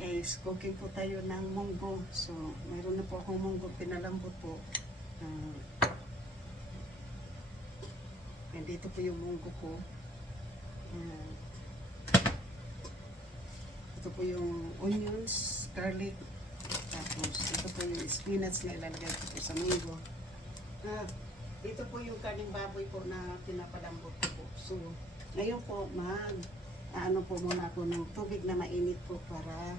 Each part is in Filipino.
is cooking po tayo ng munggo. So, mayroon na po akong munggo pinalambot po. And dito po yung munggo ko. Ito po yung onions, garlic. Tapos, ito po yung spinach na ilalagay ko po sa munggo. Dito po yung kaning baboy po na pinapalambot ko po. So, ngayon po, ano po muna ako ng tubig na mainit po para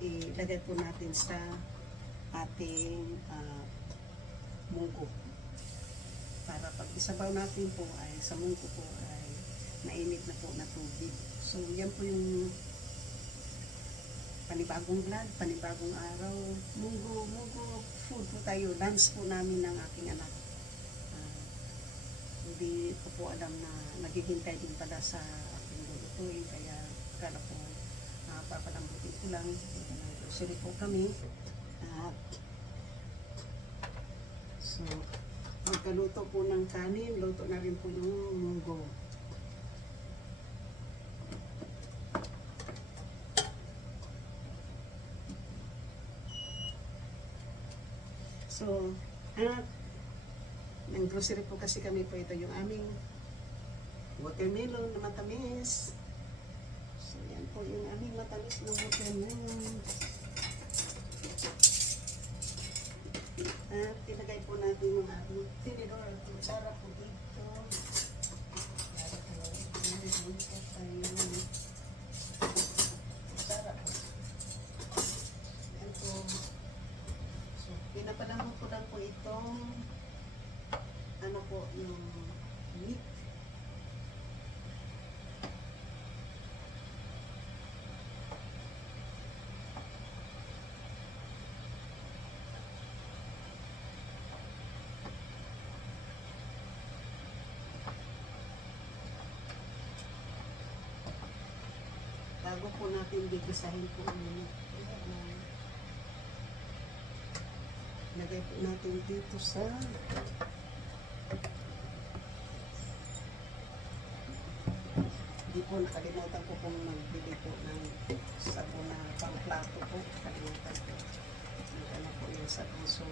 ilagay po natin sa ating munggo. Para pag isabaw natin po ay sa munggo po ay mainit na po na tubig. So, yan po yung panibagong vlog, panibagong araw. Munggo food po tayo. Lunch po namin ng aking anak. Hindi ko po alam na naghihintay din pala sa aking lulutuin. Kaya kala ko papalambutin ko lang. Grocery po kami. So, magkaluto po ng kanin. Luto na rin po yung munggo. So, ng grocery po kasi kami po, ito yung aming watermelon na matamis. So, yan po yung aming matamis na watermelon. At tinagay po natin yung ating tinidor. Kutsara po dito. Para po tayo. Kutsara po. Yan po. So, pinapalamot ko lang po itong ano po, yung meat. Bago po natin gigisahin po yung lagay po natin dito sa hindi po nakalimutan ko pong magbili po ng sabon na pang-plato po. Nakalimutan po. Ano po yung sabon. So,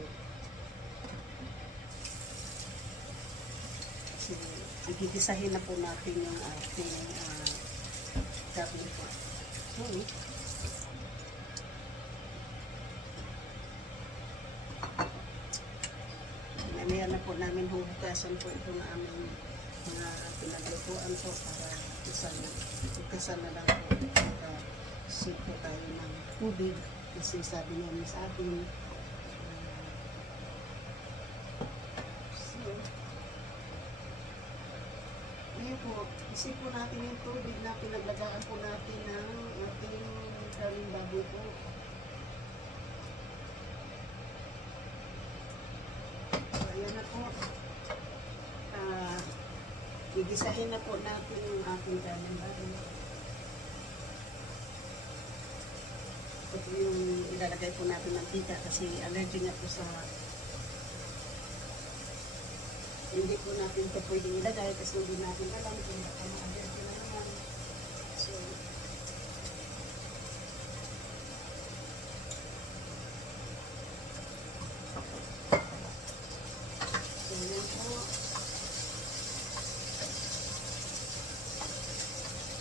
kasi igigisahin na po natin yung ating gabi po. Mamaya na po namin huhugasan po itong aming mga pinaglutuan po para ikasal na lang po siko tayo ng tubig kasi sabi niya sa atin so ngayon po isip po natin yung tubig na pinaglagaan po natin ng ating karing baboy po. So ayan na po, gigisahin na po natin yung ating kanin baboy. Ito yung ilalagay po natin ng pika kasi allergy nga po sa hindi po natin ito pwedeng ilagay kasi hindi natin alam kung baka ma-allergy na naman. So, yan po.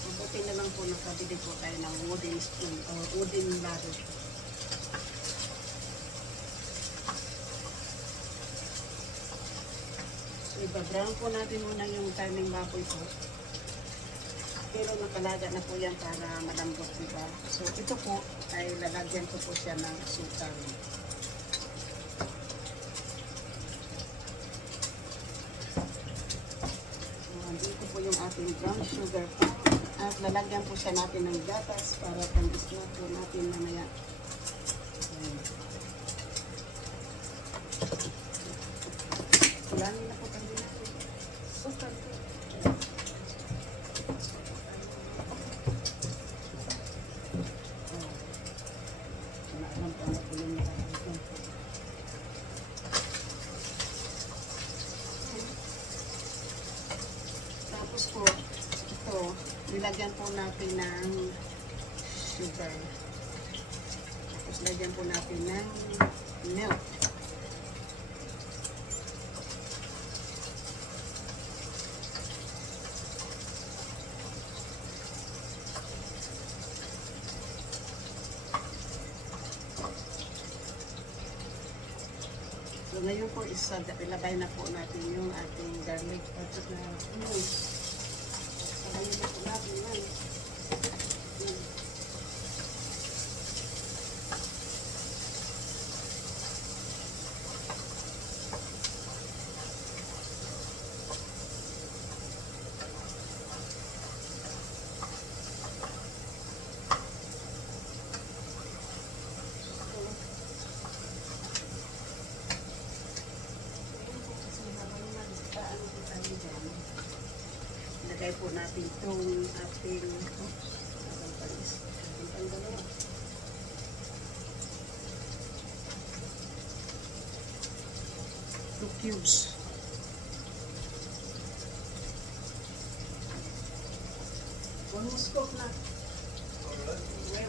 Mabuti na lang po nakabili po tayo ng wooden spoon or wooden ladder. So, iba-brown po natin muna yung karneng baboy po. Pero nakalaga na po yan para malambot, diba? So, ito po ay lalagyan ko po siya ng asukal. So, andito po yung ating brown sugar po. At lalagyan po siya natin ng gatas para pang-isnot po natin mamaya. Kulangin na po tayo natin. Sukal po. Naalam po ang kulong na tayo. Tapos po, ito, nilagyan po natin ng sugar. Tapos lagyan po natin ng milk. So ngayon po ilagay na po natin yung ating garlic at na onions. Ilagay na po natin yan. Ilagay po natin itong ating dalawa. Two cubes. Almost cooked na.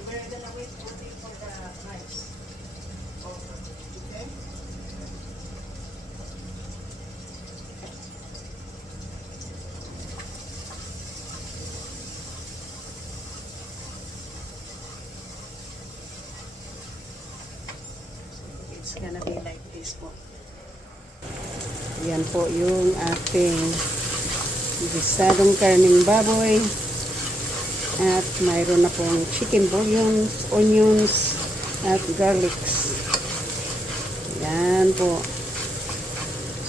We're gonna wait only for the rice. Okay? It's gonna be like this po. Yan po yung ating gisadong karning baboy. At mayroon na pong chicken bouillon, onions, at garlics. Yan po.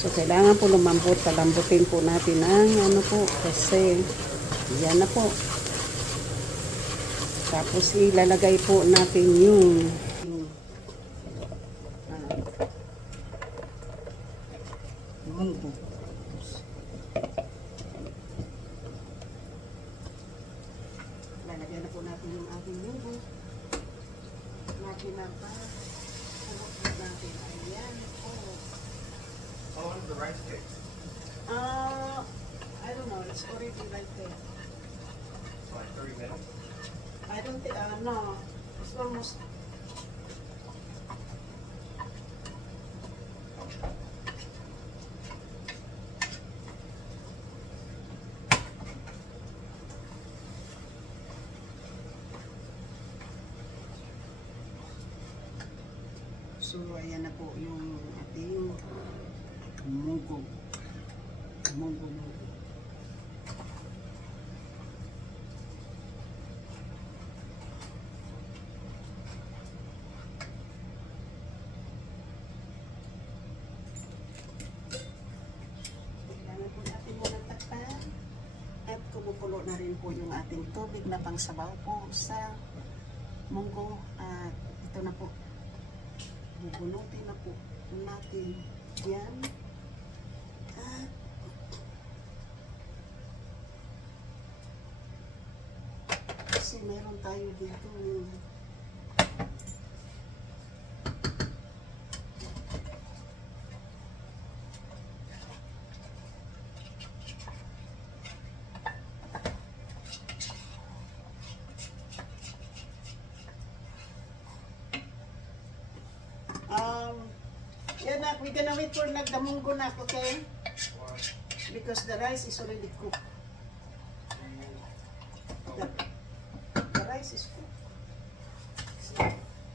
So, kailangan po lumambot. Palambutin po natin ang ano po. Kasi, yan na po. Tapos, ilalagay po natin yung munggo. Lalagyan na po natin yung ating munggo. Natin na pa. Pulot natin. Ayan po. How long does the rice take? I don't know. It's already like that. Like 30 minutes? I don't think, no. It's almost. So, ayan na po yung ating munggo. Munggo. Kailangan po natin muna takpan. At kumukulo na rin po yung ating tubig na pangsabaw po sa munggo. At ito na po. Bubunutin na po natin yan. At kasi meron tayo dito yan na, we're gonna wait for nagdamunggo na, okay? Because the rice is already cooked. The rice is cooked. So,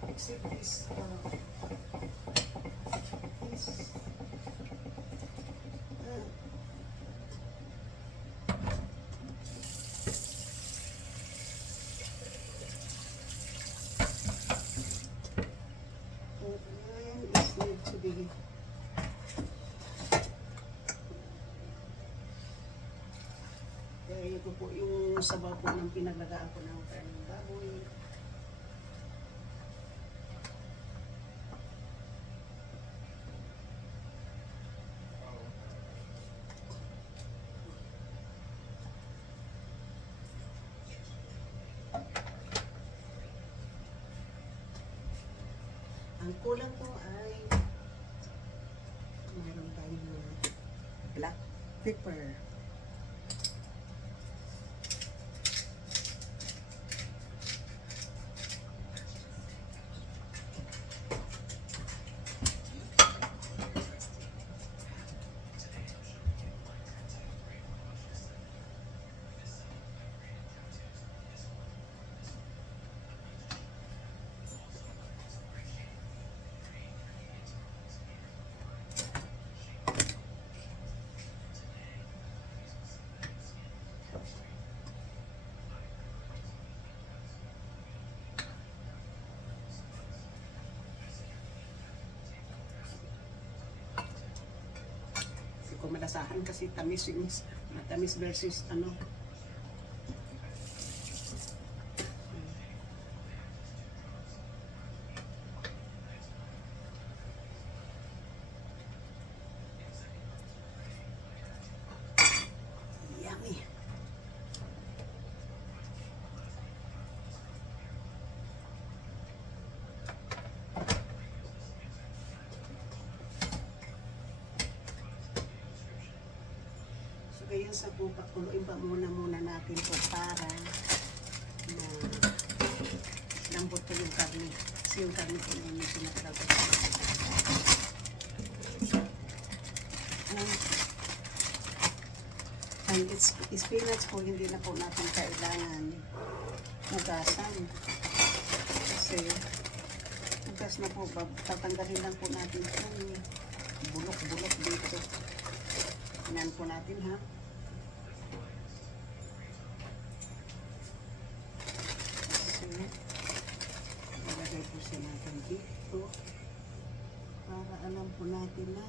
except this, kaya ito po yung sabaw po ng pinaglagaan ko ng karning baboy. Ang kulang po ay mayroon tayong black pepper. malasahan kasi tamis yung matamis versus ano. Yummy. So ngayon sa po, pakuluin pa muna natin po para na lambot po yung karne. Kasi yung karne po na yung sinatawag. Ang spinach po, hindi na po natin kailangan hugasan. Kasi hugas na po, tatanggalin lang po natin yung bulok-bulok dito. Tingnan po natin ha. So, ilagay po siya natin dito para alam po natin na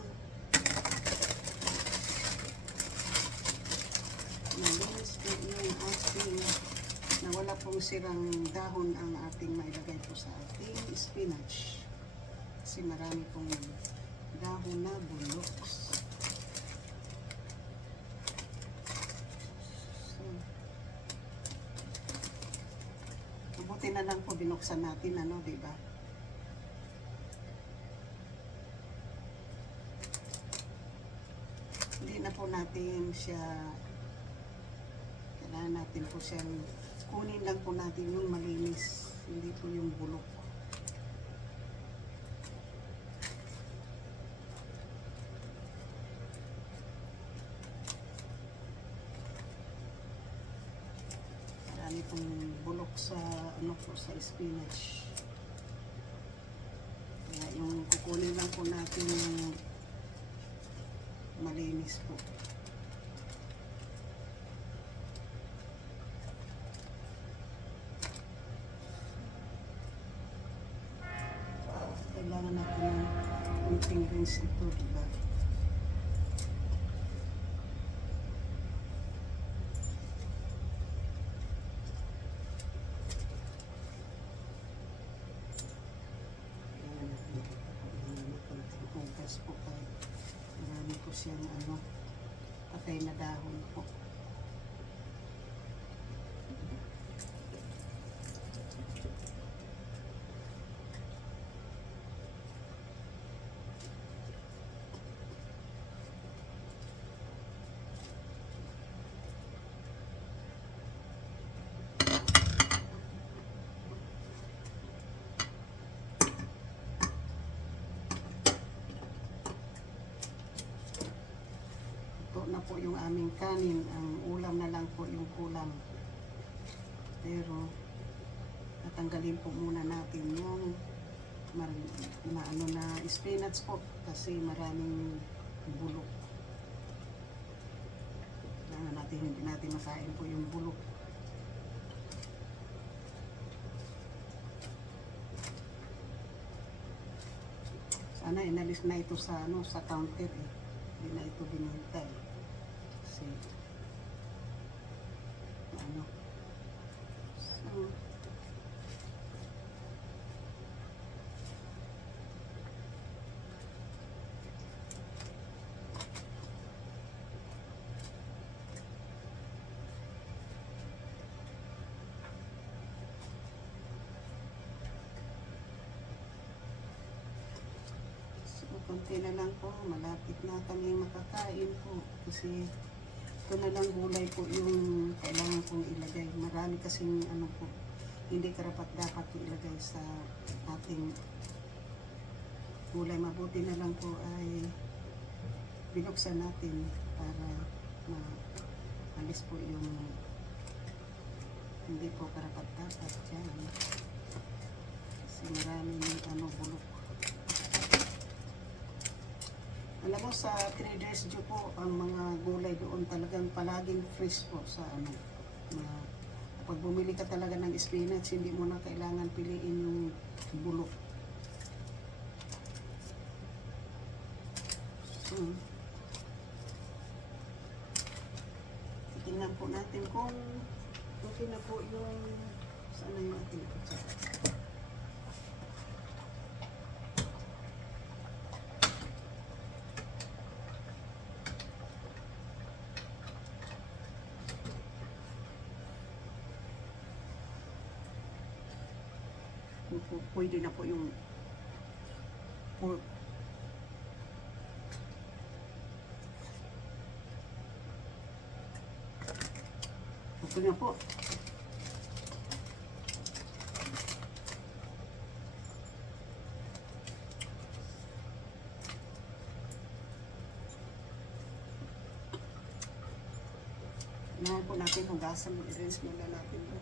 malinis po yung ating na wala pong sirang dahon ang ating mailagay po sa ating spinach. Kasi marami pong dahon na bulok. Mabuti na lang po binuksan natin, ano, di ba? Hindi na po natin siya, kailangan natin po siyang kunin lang po natin yung malinis, hindi po yung bulok. Marami pong bulok sa ano po, sa spinach. Kaya yung kukunin lang po natin yung malinis po. Kailangan natin ng kunting rinse ito, diba? Hugas po kahit marami po siyang ano, patay na dahon po. Na po yung aming kanin, ang ulam na lang po yung kulang. Pero tatanggalin po muna natin yung ano na spinach po kasi maraming bulok. Kailangan natin, hindi natin makain po yung bulok. Sana inalis na ito sa ano, sa counter eh. Hindi na ito binintay. Kasi ano, so konti na lang po, malapit na kami makakain po kasi ito na lang gulay po yung kailangan kong ilagay. Marami kasing ano po, hindi karapat dapat ilagay sa ating gulay. Mabuti na lang po ay binuksan natin para maalis po yung hindi po karapat dapat dyan kasi maraming ano, bulok. Alam mo, sa Traders Joe po, ang mga gulay doon talagang palaging fresh po sa ano. Pag bumili ka talaga ng spinach, hindi mo na kailangan piliin yung bulok. So, tingnan po natin kung okay na po yung saan na yung ating kutsara. Kung pwede na po yung pork. Okay na po. Ngayon po natin hugasan, i-rinse muna natin po.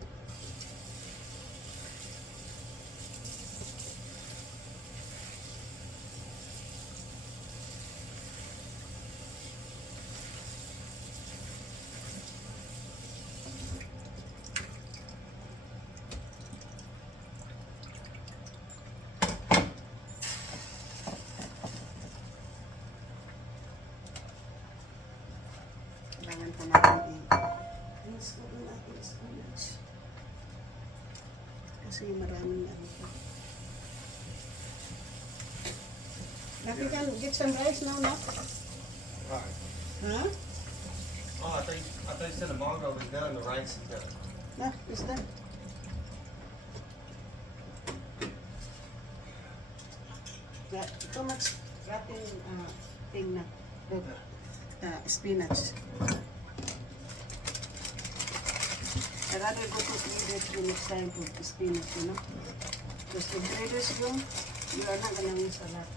Kailangan po natin i-rinse po natin spinach. Kasi maraming ano po. Now we can get some rice now, no? Right. Huh? Oh, I thought you said the mango was done, the rice is done. No, it's done. Yeah, too much rotten thing na. Spinach. I'd rather go to eat it the next time for spinach, you know? Because if traders go, you are not gonna miss a lot.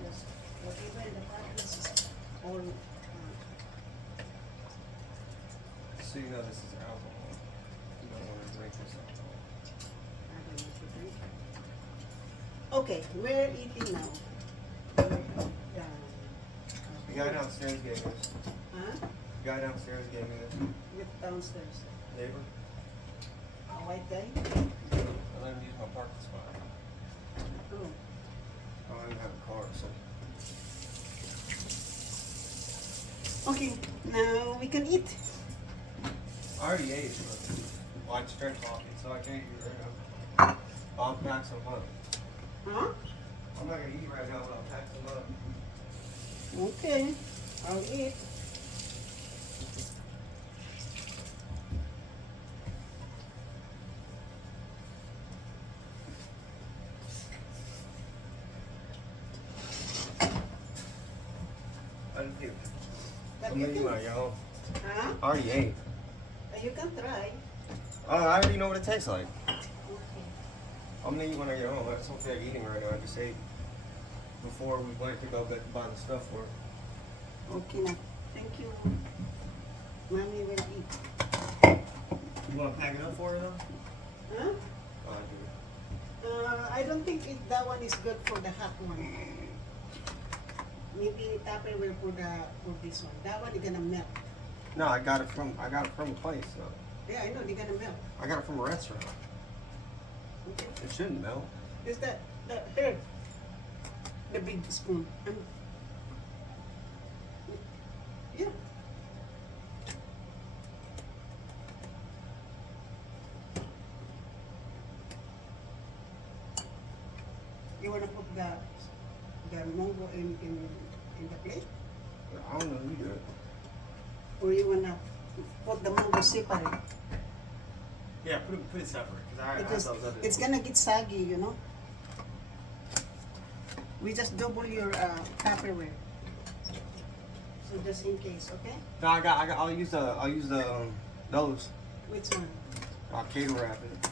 Yes. Whatever in the package is all. So you know this is alcohol. You don't want to drink this alcohol. I don't know to drink. Okay, we're eating now. The guy downstairs gave me this. Huh? The guy downstairs gave me this. With downstairs. Neighbor. A white guy? I let him use my parking spot. Oh. I don't even have a car, so. Okay, now we can eat. I already ate, but well, I just drank coffee, so I can't eat right now. I'll pack some up. Huh? I'm not gonna eat right now, but I'll pack some up. Okay, I'll eat. I didn't eat. But I'm you gonna eat can, when I get home. huh? I already ate. You can try. Oh, I already know what it tastes like. Okay. I'm gonna eat when I get home. I just don't feel like eating right now. I just ate before we went to go buy the stuff for her. Okay now. Thank you. Mommy will eat. You wanna pack it up for her though? Huh? Oh, I do. I don't think that one is good for the hot one. Maybe Tupperware for this one. That one is gonna melt. No, I got it from a place. So. Yeah, I know they're gonna melt. I got it from a restaurant. Okay. It shouldn't melt. Is that here? The big spoon. Yeah. You wanna put the mango in the plate, I don't know. You do it. or you wanna put the mango separate? Yeah, put it separate. Because it's gonna get saggy, you know. We just double your Tupperware. So just in case, okay? No, I'll use the those. Which one? I'll cater wrap it.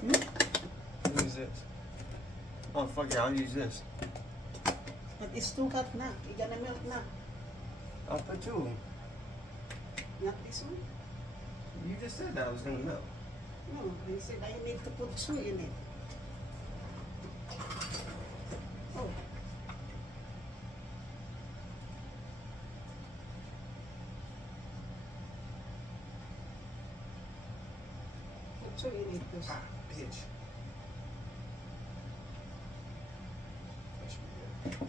Hmm? Use this. Oh fuck yeah, I'll use this. But it's too hot na. It's gonna melt na. I'll put two of them. Not this one? You just said that it was gonna melt. No, I said I need to put two in it. Oh. Put two in it, please. Ah, bitch. That should be good.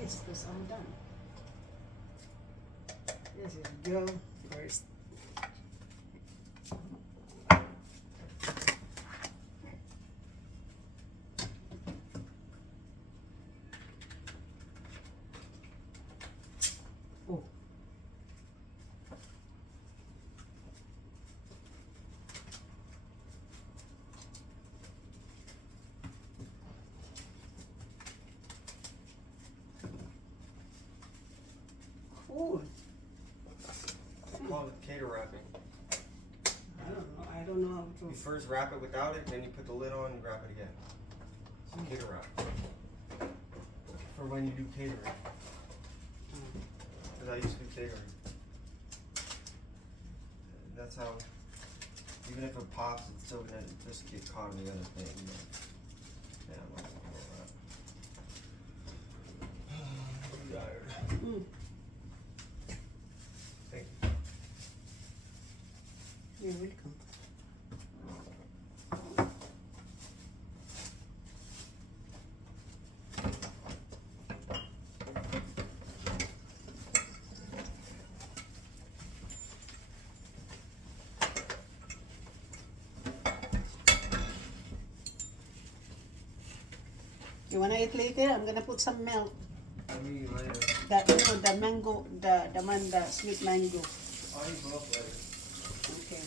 this because I'm done. This is go first. Oh. Cool. Call it cater wrapping. I don't know how You to. first wrap it without it, then you put the lid on and wrap it again. It's cater wrap. For when you do catering. Because I used to do catering. That's how, even if it pops, it's still gonna just get caught in the other thing. But, yeah, I'm not gonna roll that. I'm tired. Mm. Thank you. You're welcome. You wanna eat later? I'm gonna put some milk. I'll meet you later. The mango, the sweet mango. I'll eat both later. Okay.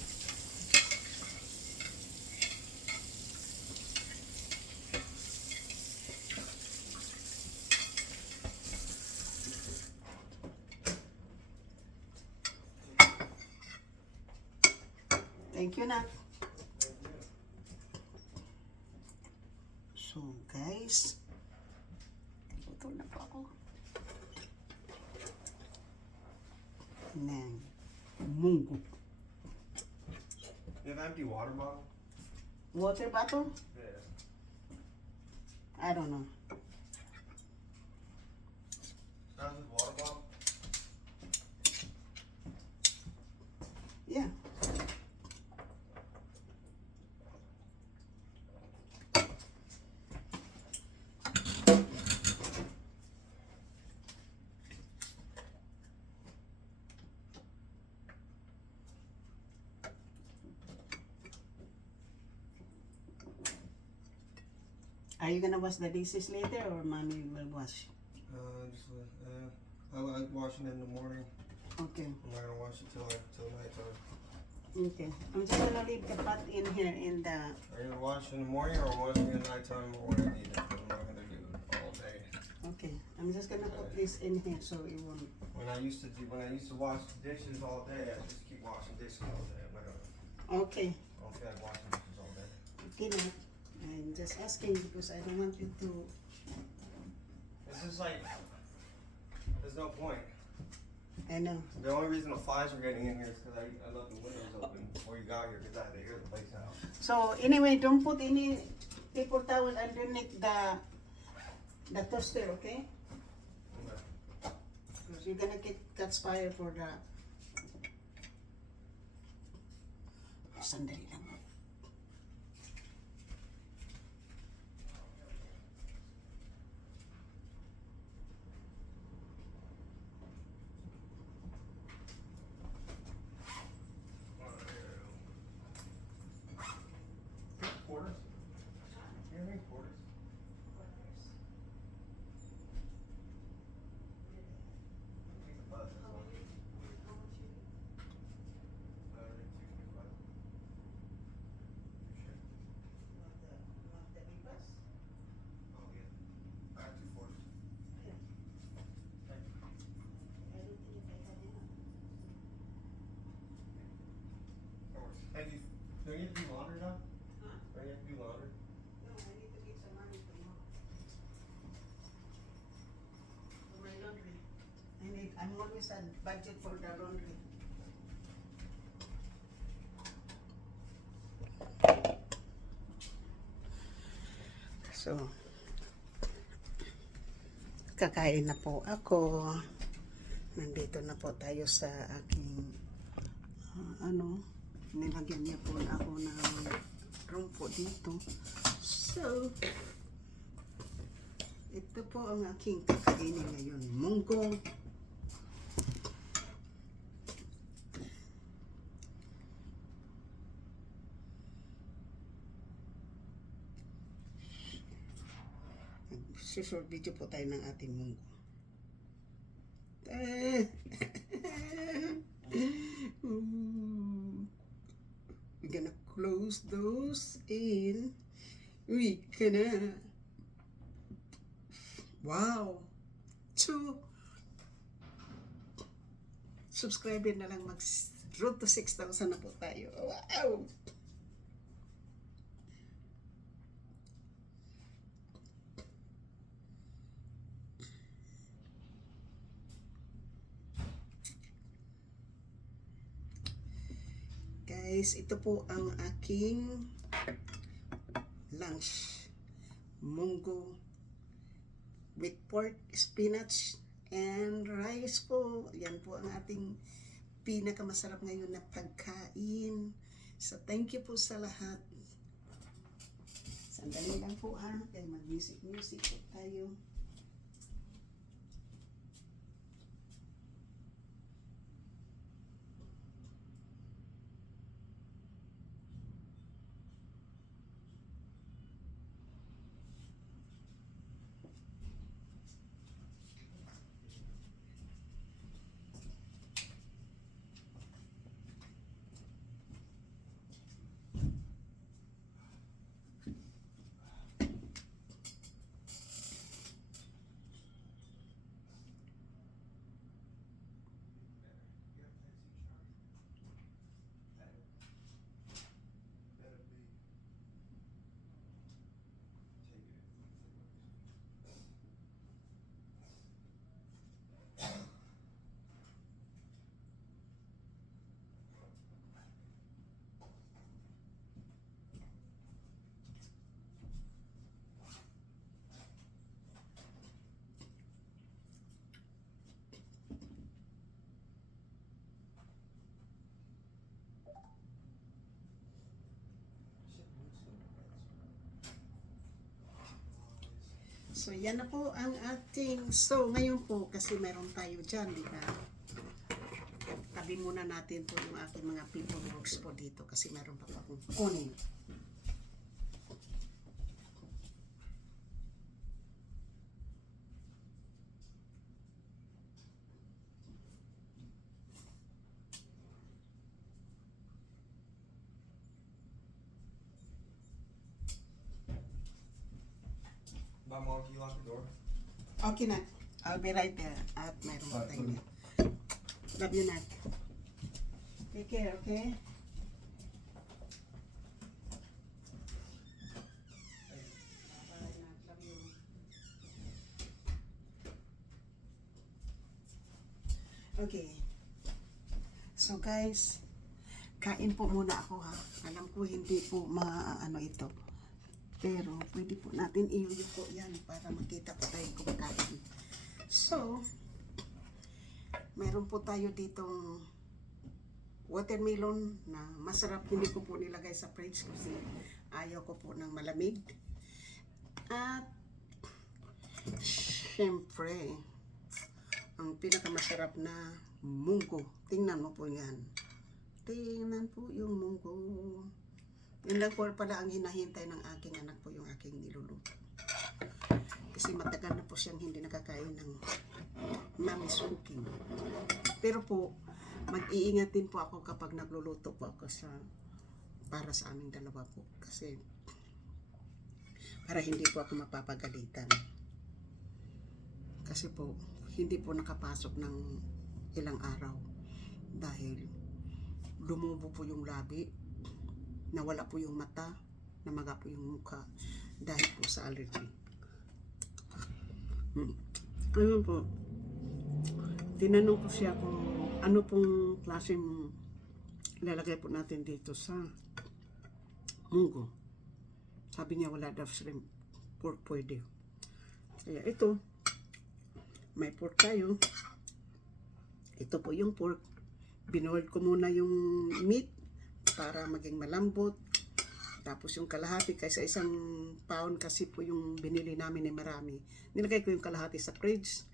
Thank you, Nak. So, guys, luto na po ako ng munggo. You have an empty water bottle? Water bottle? Yeah. I don't know. How's this water bottle? Yeah. Are you gonna wash the dishes later or mommy will wash? I like washing it in the morning. Okay. I'm not gonna wash it till nighttime. Okay. I'm just gonna leave the pot in here in the. Are you gonna wash in the morning or washing it at nighttime or when I need it? I'm not gonna do it all day. Okay. I'm just gonna put this in here so it won't. When I used to wash dishes all day, I just keep washing dishes all day. I'm not gonna. Okay. I don't feel like washing dishes all day. Okay, Nak. I'm just asking because I don't want you to. It's just like there's no point. I know. The only reason the flies are getting in here is because I left the windows open before you got here because I had to air the place out. So anyway, don't put any paper towel underneath the toaster, okay? Because you're gonna get catch fire for the. Sandali lang. Quarters? You have any quarters? Take the bus, that's all. Oh, yeah. I have 2 quarters. Thank you. Of course. And do you have to do laundry now? Huh? Do you have to do laundry? No, I need to get some money tomorrow. For my laundry. I'm always at budget for the laundry. So, kakain na po ako. Nandito na po tayo sa aking, nilagyan niya po na ako ng room po dito. So, Ito po ang aking kakainin ngayon. Munggo. Short video po tayo ng ating munggo. We're gonna close those in. We gonna. Wow! 2 subscriber na lang road to 6,000 na po tayo. Wow! Guys, ito po ang aking lunch. Munggo with pork, spinach, and rice po. Yan po ang ating pinakamasarap ngayon na pagkain. So, thank you po sa lahat. Sandali lang po ha. Kaya mag-music po tayo. So, yan na po ang ating. So, ngayon po, kasi meron tayo dyan, di ba? Tabi muna natin po yung aking mga paperworks po dito kasi meron pa po akong kunin. Mom, can you lock the door? Okay na. I'll be right there. At meron pa tayo na. Love you, Nat. Take care, okay? Bye, Nat. Love you. Okay. So, guys, kain po muna ako ha. Alam ko hindi po maano ito. Pero, pwede po natin i-yuko yan para makita po tayo kumakain. So, meron po tayo ditong watermelon na masarap. Hindi ko po nilagay sa fridge kasi ayaw ko po ng malamig. At, syempre, ang pinakamasarap na munggo. Tingnan mo po yan. Tingnan po yung munggo. Yun lang po pala ang hinahintay ng aking anak po yung aking niluluto. Kasi matagal na po siyang hindi nakakain ng mamisuking. Pero po, mag-iingat din po ako kapag nagluluto po ako para sa aming dalawa po. Kasi para hindi po ako mapapagalitan. Kasi po, hindi po nakapasok ng ilang araw. Dahil lumubo po yung labi. Nawala po yung mata, namaga po yung mukha dahil po sa allergy. Ayun po, tinanong ko siya kung ano pong klaseng ilalagay po natin dito sa munggo. Sabi niya wala daw shrimp, pork pwede. Kaya ito, may pork tayo. Ito po yung pork. Binoil ko muna yung meat para maging malambot. Tapos yung kalahati, kaysa isang pound kasi po yung binili namin ay marami. Nilagay ko yung kalahati sa fridge.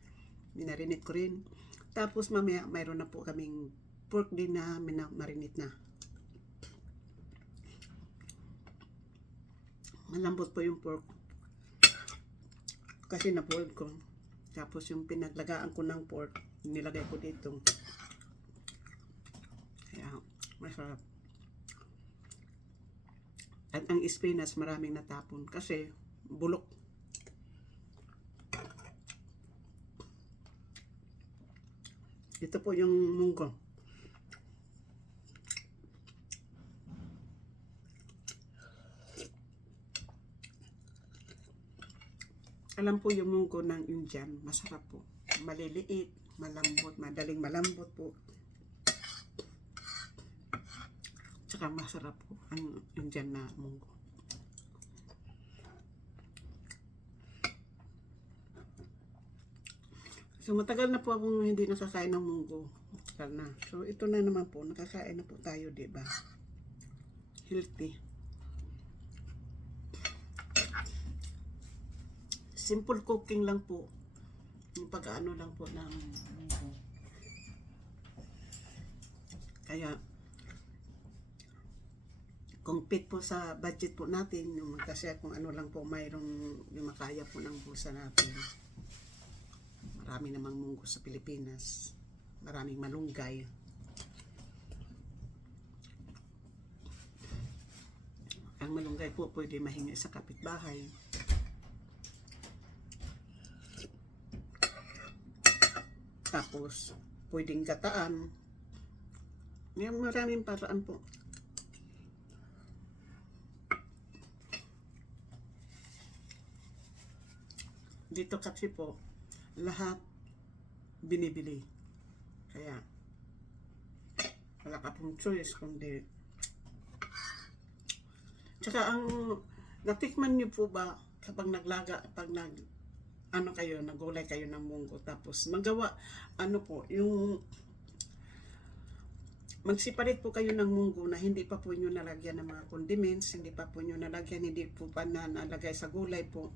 Minarinate ko rin. Tapos mamaya mayroon na po kaming pork din na marinate na. Malambot po yung pork. Kasi na-boiled ko. Tapos yung pinaglagaan ko ng pork, nilagay ko dito. Kaya masarap. At ang spinach maraming natapon kasi bulok. Ito po yung munggo. Alam po yung munggo ng Indian, masarap po. Maliliit, malambot, madaling malambot po. Tsaka masarap po ang Indian na munggo. So matagal na po akong hindi nakakain ng munggo. Matagal na. So ito na naman po, nakakain na po tayo, di ba? Healthy. Simple cooking lang po. Yung pag-ano lang po ng munggo. Kaya kung fit po sa budget po natin, yung kasi kung ano lang po mayroong yung makaya po ng bulsa natin. Marami namang munggo sa Pilipinas. Maraming malunggay. Ang malunggay po pwede mahingi sa kapitbahay. Tapos, pwedeng gataan. May maraming paraan po. Dito kasi po, lahat binibili. Kaya, wala ka pong choice kundi. Tsaka ang, natikman niyo po ba kapag naglaga, pag ano kayo, nagulay kayo ng munggo, tapos magawa, ano po, yung magsiparit po kayo ng munggo na hindi pa po nyo nalagyan ng mga condiments, hindi pa po nyo nalagyan, hindi po pa nalagay sa gulay po.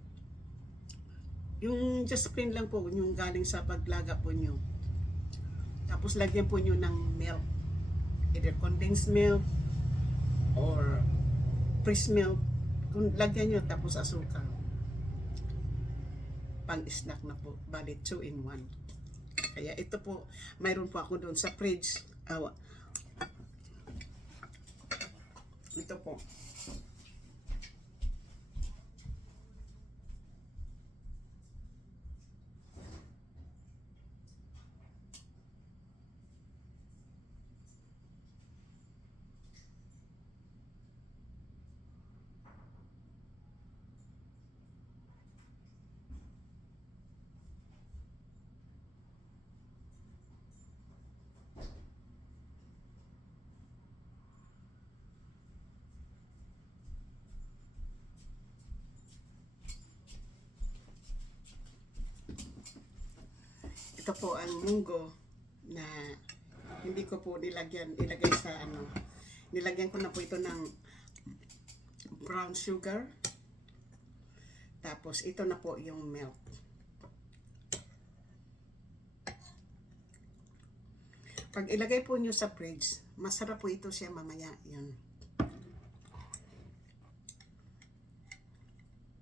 Yung just plain lang po, yung galing sa paglaga po nyo. Tapos lagyan po nyo ng milk. Either condensed milk or fresh milk. Kung lagyan nyo, tapos asukal. Pang-snack na po. Bali, 2 in 1. Kaya ito po, mayroon po ako doon sa fridge. Ito po. Ito po ang munggo na hindi ko po ilagay sa ano. Nilagyan ko na po ito ng brown sugar. Tapos ito na po yung milk. Pag ilagay po nyo sa fridge, masarap po ito siya mamaya. Yun.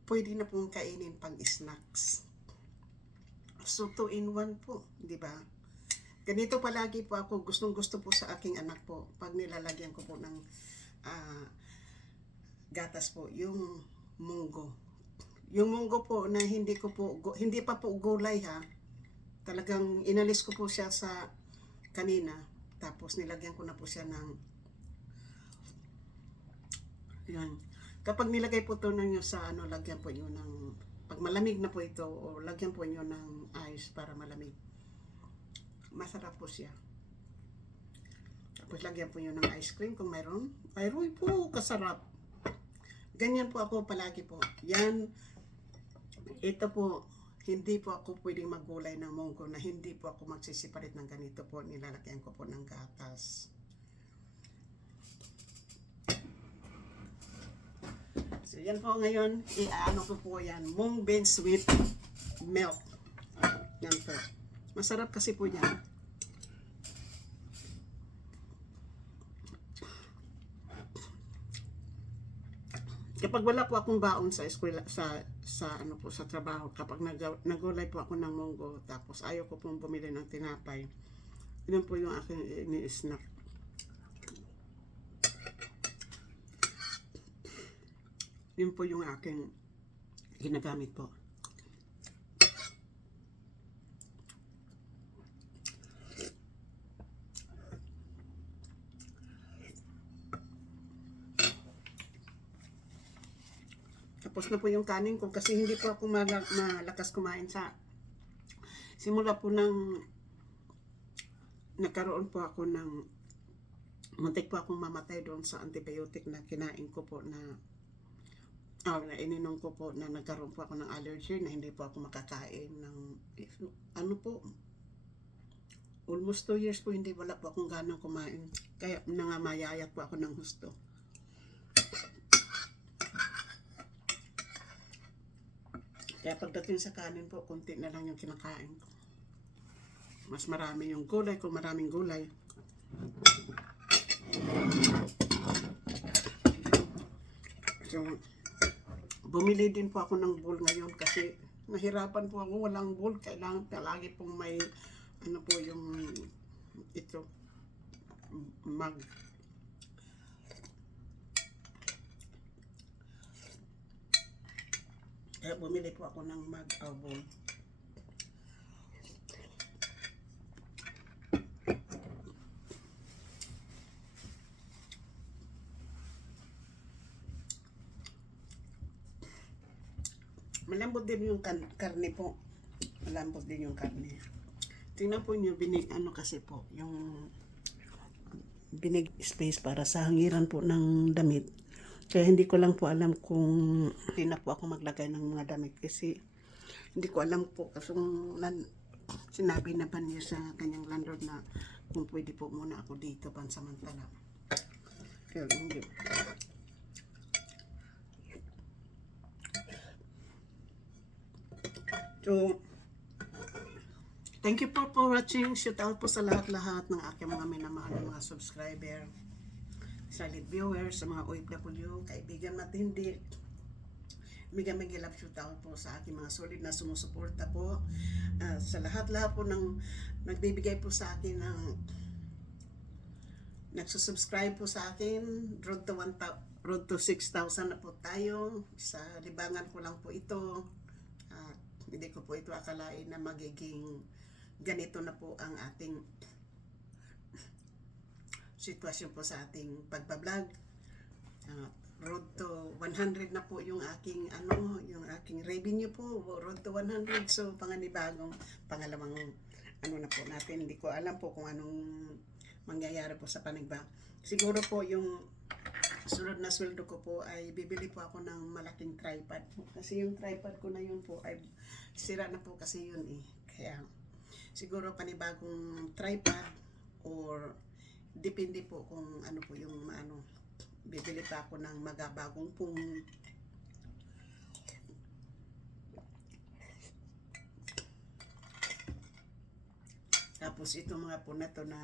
Pwede na pong kainin pang snacks. So 2 in 1 po, di ba? Ganito palagi po ako, gustong-gusto po sa aking anak po pag nilalagyan ko po ng gatas po, yung munggo. Yung munggo po na hindi pa po gulay ha. Talagang inalis ko po siya sa kanina. Tapos nilagyan ko na po siya ng yan. Kapag nilagay po ito ninyo sa ano, lagyan po nyo ng pag malamig na po ito, o lagyan po nyo ng ice para malamig. Masarap po siya. Tapos lagyan po nyo ng ice cream kung mayroon. Mayroon po, kasarap. Ganyan po ako palagi po. Yan, ito po, hindi po ako pwedeng maggulay ng munggo na hindi po ako magsisiparit ng ganito po. Nilalagyan ko po ng gatas. So, yan po ngayon, i-ano ko po yan, mung beans with milk. Yan po. Masarap kasi po yan. Kapag wala po akong baon sa eskwela, sa ano po, sa trabaho, kapag nagulay po ako ng munggo, tapos ayaw ko pong bumili ng tinapay, yun po yung aking ini-snack. Yun po yung aking ginagamit po. Tapos na po yung kanin ko kasi hindi po ako malakas kumain sa simula po ng nagkaroon po ako ng muntik po akong mamatay doon sa antibiotic na kinain ko po na na ininom ko po na nagkaroon po ako ng allergy na hindi po ako makakain ng ano po almost 2 years po hindi wala po akong ganang kumain kaya nangamayayat po ako ng gusto. Kaya pagdating sa kanin po, konti na lang yung kinakain ko. Mas marami yung gulay, kung maraming gulay. So, bumili din po ako ng bowl ngayon kasi nahirapan po ako, walang bowl. Kailangan palagi pong may, ano po yung, ito, mug. Kaya bumili po ako ng mug o bowl. Malambot din yung karne po. Malambot din yung karne. Tingnan po niyo, ano kasi po, yung binig space para sa hangiran po ng damit. Kaya hindi ko lang po alam kung hindi na po ako maglagay ng mga damit kasi hindi ko alam po kasi sinabi na ba niya sa kanyang landlord na kung pwede po muna ako dito pansamantala. Kaya hindi. So, thank you po for watching. Shout out po sa lahat-lahat ng aking mga minamahal na mga subscriber, silent viewers, sa mga OFW, kaibigan matindi. Mega love shout out po sa aking mga solid na sumusuporta po. Sa lahat-lahat po ng nagbibigay po sa akin ng nagsusubscribe po sa akin. Road to 6,000 na po tayo. Sa libangan ko lang po ito. Hindi ko po ito akalain na magiging ganito na po ang ating sitwasyon po sa ating pagbablog. Road to 100 na po yung aking yung aking revenue po, road to 100. So pangalawang na po natin. Hindi ko alam po kung anong mangyayari po sa panigba. Siguro po yung sunod na sweldo ko po ay bibili po ako ng malaking tripod po. Kasi yung tripod ko na yun po ay sira na po kasi yun eh. Kaya siguro panibagong tripod or depende po kung ano po yung bibili pa ako ng magabagong pong tapos itong mga po na to na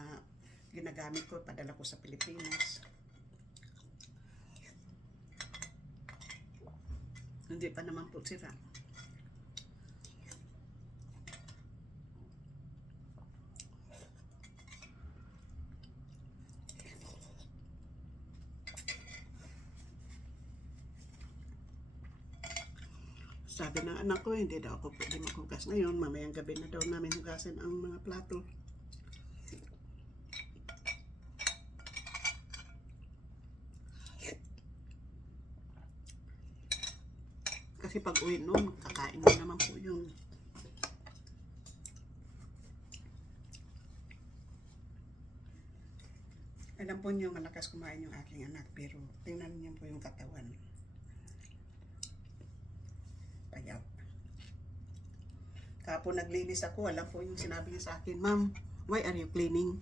ginagamit ko, padala ko sa Pilipinas. Hindi pa naman po sira. Sabi ng anak ko, hindi daw ako pwede maghugas ngayon. Mamayang gabi na daw namin hugasin ang mga plato. Kasi pag uwi noon, kakain mo naman po yun. Alam po niyo, malakas kumain yung aking anak, pero tingnan niyo po yung katawan. Payat. Kapon naglinis ako, alam po yung sinabi niya sa akin, "Ma'am, why are you cleaning?"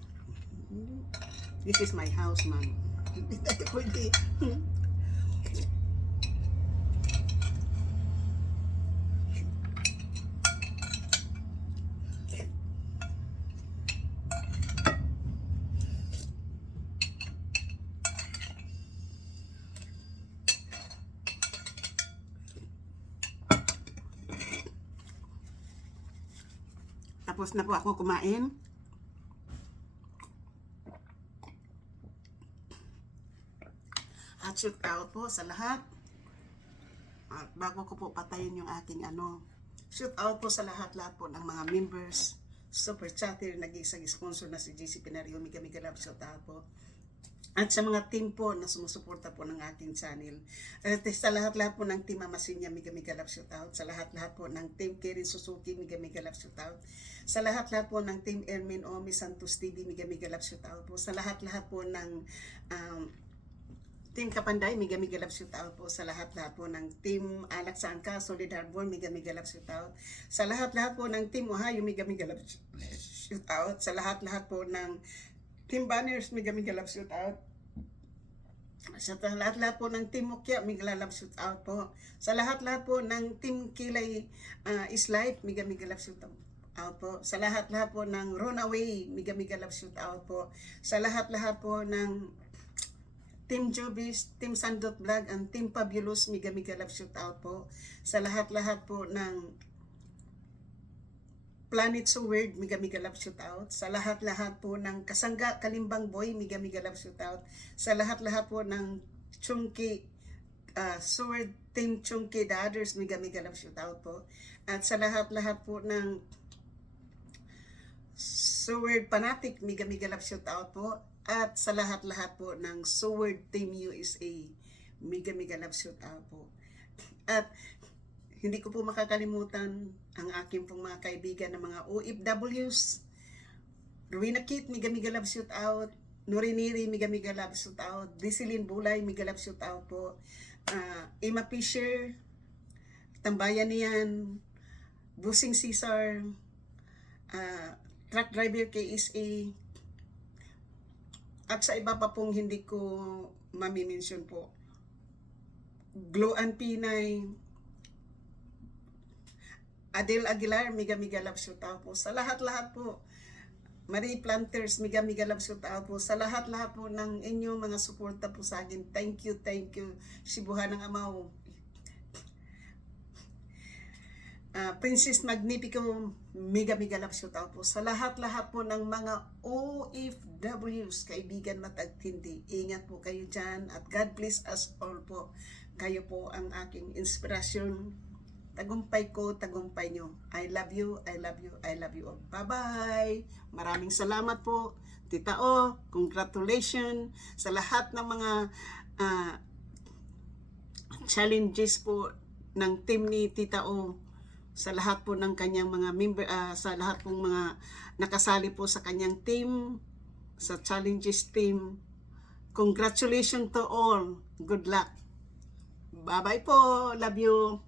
"This is my house, ma'am." Hindi tayo pwede. Tapos na po ako kumain. At shoot out po sa lahat. At bago ko po patayin yung aking shoot out po sa lahat po ng mga members, super chatter, nag-isang sponsor na si GC Pinario, Mega Love, shout out po. At sa mga team po na sumusuporta po ng aking channel. At sa lahat po ng team Amasinya, Mega Love, shout out. Sa lahat po ng team Kirin Suzuki, Mega Love, shout out. Sa lahat po ng team Ermin Omi Santos TV, Mega Love, shout out po. Sa lahat po ng Team Kapanday, Mega Love, shoot out po. Sa lahat po ng Team Alex Sangka, Solid Harbor, Mega Love, shoot out. Sa lahat po ng Team Ohio, Mega Love, shoot out. Sa lahat po ng Team Banners, Mega Love, shoot out. Sa lahat po ng Team Mukya, Mega Love, shoot out po. Sa lahat po ng Team Kilay is Life, Mega Love, shoot out po. Sa lahat po ng Runaway, Mega Love, shoot out po. Sa lahat po ng Team Jobis, Team Sandot Vlog, and Team Fabulous, Mega Love, shoot out po. Sa lahat po ng Planet So Weird, Mega Love, shoot out. Sa lahat po ng Kasangga Kalimbang Boy, Mega Love, shoot out. Sa lahat po ng Chunky Sword Team Chunky The Others, Mega Love, shoot out po. At sa lahat po ng Sword Fanatic, Mega Love, shout out po. At sa lahat po ng Sword Team USA, Mega Love, shout out po. At hindi ko po makakalimutan ang aking pong mga kaibigan ng mga OFWs. Rowena Kit, Mega Love, shout out. Noriniri, Mega Love, shout out. Disilin Bulay, Mega Love, shout out po. Emma Fisher, Tambayan niyan, Busing Cesar, Truck Driver KSA, at sa iba pa pong hindi ko mamimension po. Glow and Pinay, Adel Aguilar, Mega Love, shout out po. Sa lahat po. Marie Planters, Mega Love, shout out po. Sa lahat po ng inyong mga suporta po sa akin. Thank you. Sibuhan ng Amaw. Princess Magnifico, Mega Love, shout out po. Sa lahat po ng mga OFWs, kaibigan matagtindi, ingat po kayo dyan at God bless us all po. Kayo po ang aking inspirasyon. Tagumpay ko, tagumpay nyo. I love you all. Bye-bye! Maraming salamat po, Tita O. Congratulations sa lahat ng mga challenges po ng team ni Tita O. Sa lahat po ng kanyang mga member, sa lahat pong mga nakasali po sa kanyang team, sa challenges team. Congratulations to all. Good luck. Bye-bye po. Love you.